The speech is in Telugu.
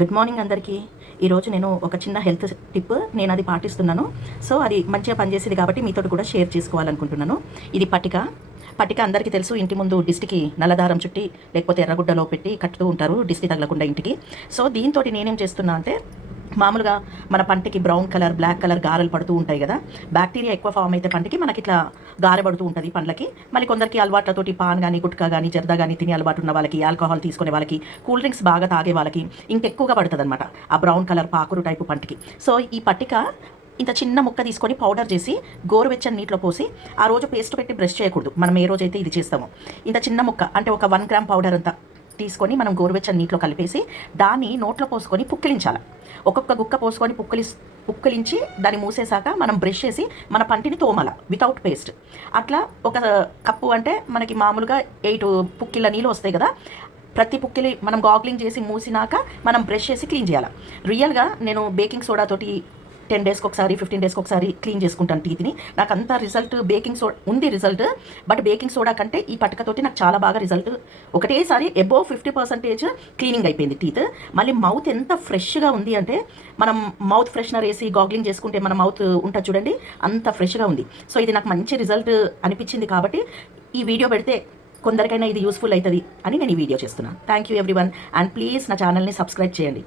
గుడ్ మార్నింగ్ అందరికీ. ఈరోజు నేను ఒక చిన్న హెల్త్ టిప్ నేను అది పాటిస్తున్నాను. సో అది మంచిగా పనిచేసేది కాబట్టి మీతో కూడా షేర్ చేసుకోవాలనుకుంటున్నాను. ఇది పట్టిక అందరికీ తెలుసు. ఇంటి ముందు దిష్టికి నల్లదారం చుట్టి లేకపోతే ఎర్రగుడ్డలో పెట్టి కట్టుతూ ఉంటారు దిష్టి తగలకుండా ఇంటికి. సో దీంతో నేనేం చేస్తున్నా అంటే మామూలుగా మన పంటికి బ్రౌన్ కలర్ బ్లాక్ కలర్ గారెలు పడుతూ ఉంటాయి కదా, బ్యాక్టీరియా ఎక్కువ ఫామ్ అయితే పంటికి మనకి ఇట్లా గారె పడుతూ ఉంటుంది పండ్లకి. మళ్ళీ కొందరికి అలవాట్లతోటి పాన్ కానీ గుట్కా కానీ జర్దా కానీ తినే అలవాటు ఉన్న వాళ్ళకి, ఆల్కహాల్ తీసుకునే వాళ్ళకి, కూల్ డ్రింక్స్ బాగా తాగే వాళ్ళకి ఇంకెక్కువగా పడుతుంది అనమాట ఆ బ్రౌన్ కలర్ పాకురు టైపు పంటికి. సో ఈ పట్టిక ఇంత చిన్న ముక్క తీసుకొని పౌడర్ చేసి గోరువెచ్చని నీటిలో పోసి ఆ రోజు పేస్ట్ పెట్టి బ్రష్ చేయకూడదు. మనం ఏ రోజైతే ఇది చేస్తామో ఇంత చిన్న ముక్క అంటే ఒక 1 గ్రామ్ పౌడర్ అంతా తీసుకొని మనం గోరువెచ్చని నీటిలో కలిపేసి దాన్ని నోట్లో పోసుకొని పుక్కిలించాలి. ఒక్కొక్క గుక్క పోసుకొని పుక్కిలించి దాన్ని మూసేశాక మనం బ్రష్ చేసి మన పంటిని తోమాల వితౌట్ పేస్ట్. అట్లా ఒక కప్పు అంటే మనకి మామూలుగా 8 పుక్కిళ్ళ నీళ్ళు వస్తాయి కదా, ప్రతి పుక్కిలి మనం గాగ్లింగ్ చేసి మూసినాక మనం బ్రష్ చేసి క్లీన్ చేయాలి. రియల్గా నేను బేకింగ్ సోడా తోటి 10 డేస్కి ఒకసారి 15 డేస్కి ఒకసారి క్లీన్ చేసుకుంటాను టీత్ని. నాకు అంత రిజల్ట్ బేకింగ్ సోడా ఉంది రిజల్ట్, బట్ బేకింగ్ సోడా కంటే ఈ పట్టకతోటి నాకు చాలా బాగా రిజల్ట్. ఒకటేసారి అబోవ్ 50% క్లీనింగ్ అయిపోయింది టీత్. మళ్ళీ మౌత్ ఎంత ఫ్రెష్గా ఉంది అంటే మనం మౌత్ ఫ్రెషనర్ వేసి గాగ్లింగ్ చేసుకుంటే మన మౌత్ ఉంటుంది చూడండి, అంత ఫ్రెష్గా ఉంది. సో ఇది నాకు మంచి రిజల్ట్ అనిపించింది కాబట్టి ఈ వీడియో పెడితే కొందరికైనా ఇది యూస్ఫుల్ అవుతుంది అని నేను ఈ వీడియో చేస్తున్నాను. Thank you everyone, and please నా ఛానల్ని సబ్స్క్రైబ్ చేయండి.